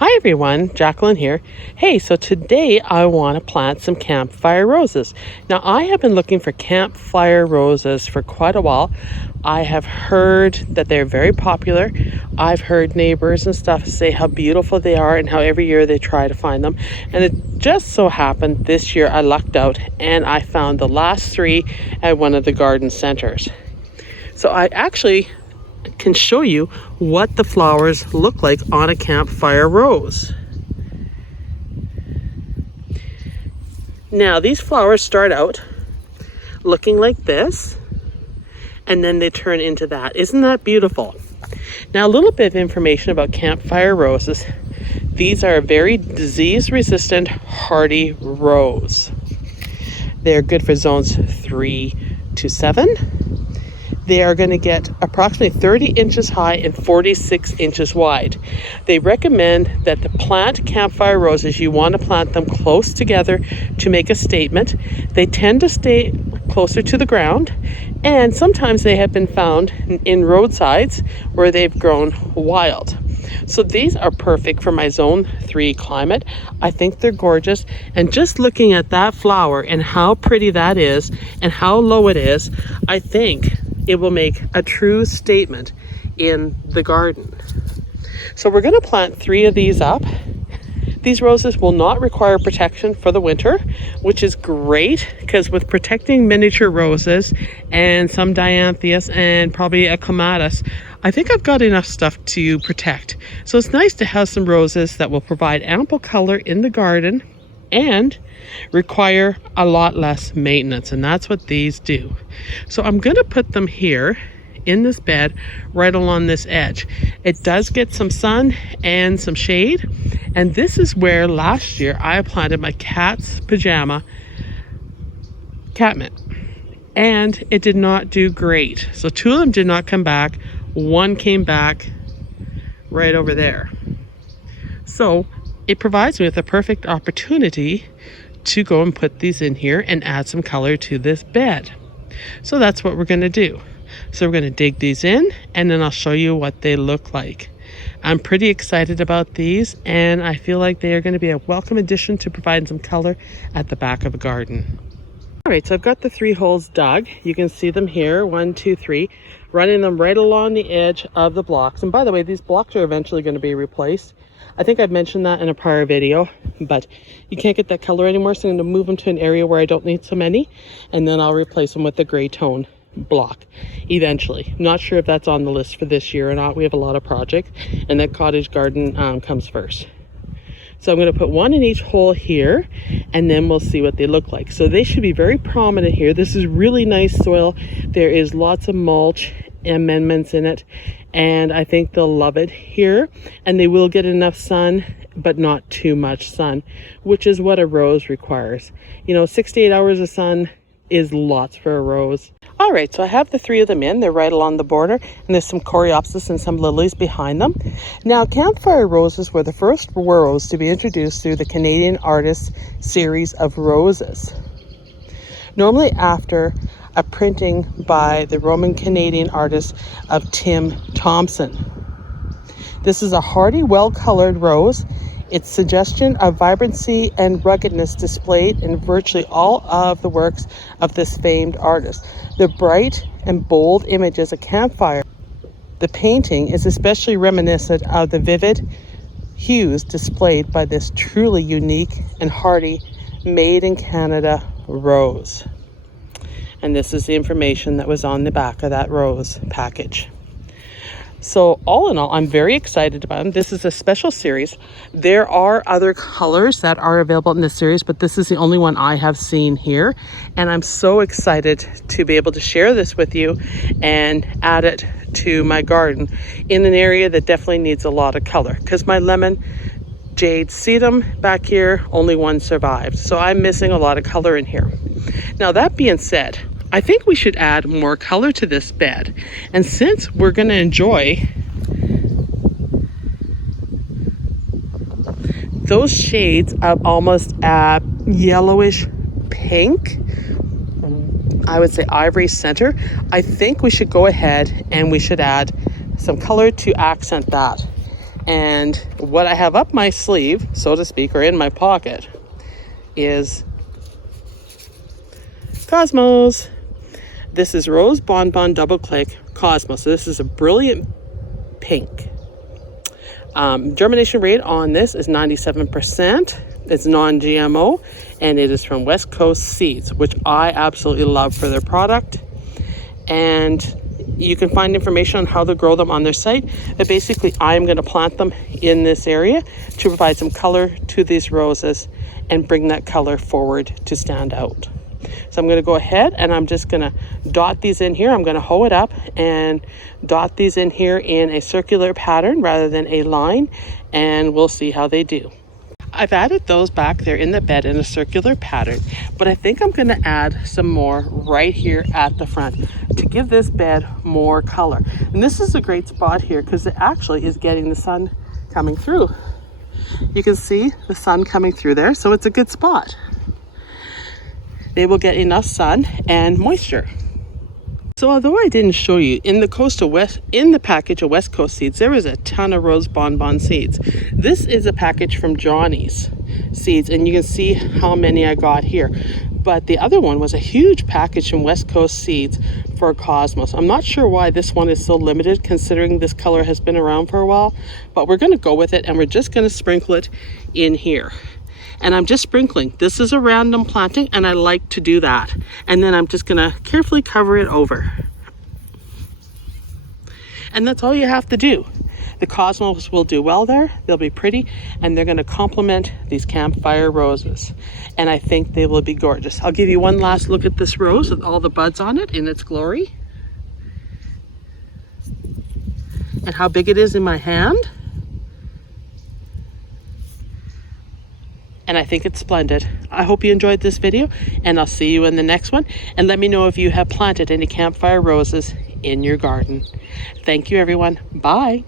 Hi everyone, Jacqueline here. Hey, so today I want to plant some campfire roses. Now I have been looking for campfire roses for quite a while. I have heard that they're very popular. I've heard neighbors and stuff say how beautiful they are and how every year they try to find them. And it just so happened this year I lucked out and I found the last three at one of the garden centers. So I actually can show you what the flowers look like on a campfire rose. Now these flowers start out looking like this and then they turn into that. Isn't that beautiful? Now a little bit of information about campfire roses. These are a very disease resistant hardy rose. They're good for zones 3 to 7. They are going to get approximately 30 inches high and 46 inches wide. They recommend that the plant campfire roses, you want to plant them close together to make a statement. They tend to stay closer to the ground, and sometimes they have been found in roadsides where they've grown wild. So these are perfect for my zone 3 climate. I think they're gorgeous, and just looking at that flower and how pretty that is and how low it is, I think it will make a true statement in the garden. So we're going to plant 3 of these up. These roses will not require protection for the winter, which is great because with protecting miniature roses and some dianthias and probably a clematis, I think I've got enough stuff to protect. So it's nice to have some roses that will provide ample color in the garden and require a lot less maintenance, and that's what these do. So I'm going to put them here in this bed right along this edge. It does get some sun and some shade, and this is where last year I planted my cat's pajama catmint, and it did not do great. So 2 of them did not come back. 1 came back right over there. So it provides me with a perfect opportunity to go and put these in here and add some color to this bed. So that's what we're going to do. So we're going to dig these in and then I'll show you what they look like. I'm pretty excited about these, and I feel like they are going to be a welcome addition to provide some color at the back of the garden. All right, so I've got the 3 holes dug. You can see them here, 1, 2, 3, running them right along the edge of the blocks. And by the way, these blocks are eventually going to be replaced. I think I've mentioned that in a prior video, but you can't get that color anymore, so I'm going to move them to an area where I don't need so many, and then I'll replace them with the gray tone block eventually. I'm not sure if that's on the list for this year or not. We have a lot of projects, and that cottage garden comes first. So I'm going to put 1 in each hole here, and then we'll see what they look like. So they should be very prominent here. This is really nice soil. There is lots of mulch amendments in it, and I think they'll love it here, and they will get enough sun but not too much sun, which is what a rose requires. 6 to 8 hours of sun is lots for a rose. All right, so I have the 3 of them in. They're right along the border, and there's some coreopsis and some lilies behind them. Now, campfire roses were the first rose to be introduced through the Canadian Artists series of roses. Normally after a printing by the Roman Canadian artist of Tim Thompson. This is a hardy, well-colored rose. Its suggestion of vibrancy and ruggedness displayed in virtually all of the works of this famed artist. The bright and bold images of campfire. The painting is especially reminiscent of the vivid hues displayed by this truly unique and hardy made in Canada rose. And this is the information that was on the back of that rose package. So all in all, I'm very excited about them. This is a special series. There are other colors that are available in this series, but this is the only one I have seen here. And I'm so excited to be able to share this with you and add it to my garden in an area that definitely needs a lot of color, because my lemon jade sedum back here, only 1 survived. So I'm missing a lot of color in here. Now that being said, I think we should add more color to this bed. And since we're going to enjoy those shades of almost a yellowish pink, I would say ivory center, I think we should go ahead and we should add some color to accent that. And what I have up my sleeve, so to speak, or in my pocket, is Cosmos. This is Rose Bonbon Double Click Cosmos. So this is a brilliant pink. Germination rate on this is 97%. It's non-GMO, and it is from West Coast Seeds, which I absolutely love for their product. And you can find information on how to grow them on their site. But basically, I'm going to plant them in this area to provide some color to these roses and bring that color forward to stand out. So I'm going to go ahead and I'm just going to dot these in here. I'm going to hoe it up and dot these in here in a circular pattern rather than a line, and we'll see how they do. I've added those back there in the bed in a circular pattern, but I think I'm going to add some more right here at the front to give this bed more color. And this is a great spot here because it actually is getting the sun coming through. You can see the sun coming through there, so it's a good spot. They will get enough sun and moisture. So although I didn't show you, in the package of West Coast Seeds, there is a ton of Rose Bonbon seeds. This is a package from Johnny's Seeds, and you can see how many I got here. But the other one was a huge package from West Coast Seeds for Cosmos. I'm not sure why this one is so limited, considering this color has been around for a while, but we're going to go with it, and we're just going to sprinkle it in here. And I'm just sprinkling. This is a random planting, and I like to do that. And then I'm just gonna carefully cover it over. And that's all you have to do. The Cosmos will do well there. They'll be pretty, and they're gonna complement these Campfire Roses. And I think they will be gorgeous. I'll give you one last look at this rose with all the buds on it in its glory. And how big it is in my hand. And I think it's splendid. I hope you enjoyed this video, and I'll see you in the next one. And let me know if you have planted any Campfire Roses in your garden. Thank you, everyone. Bye.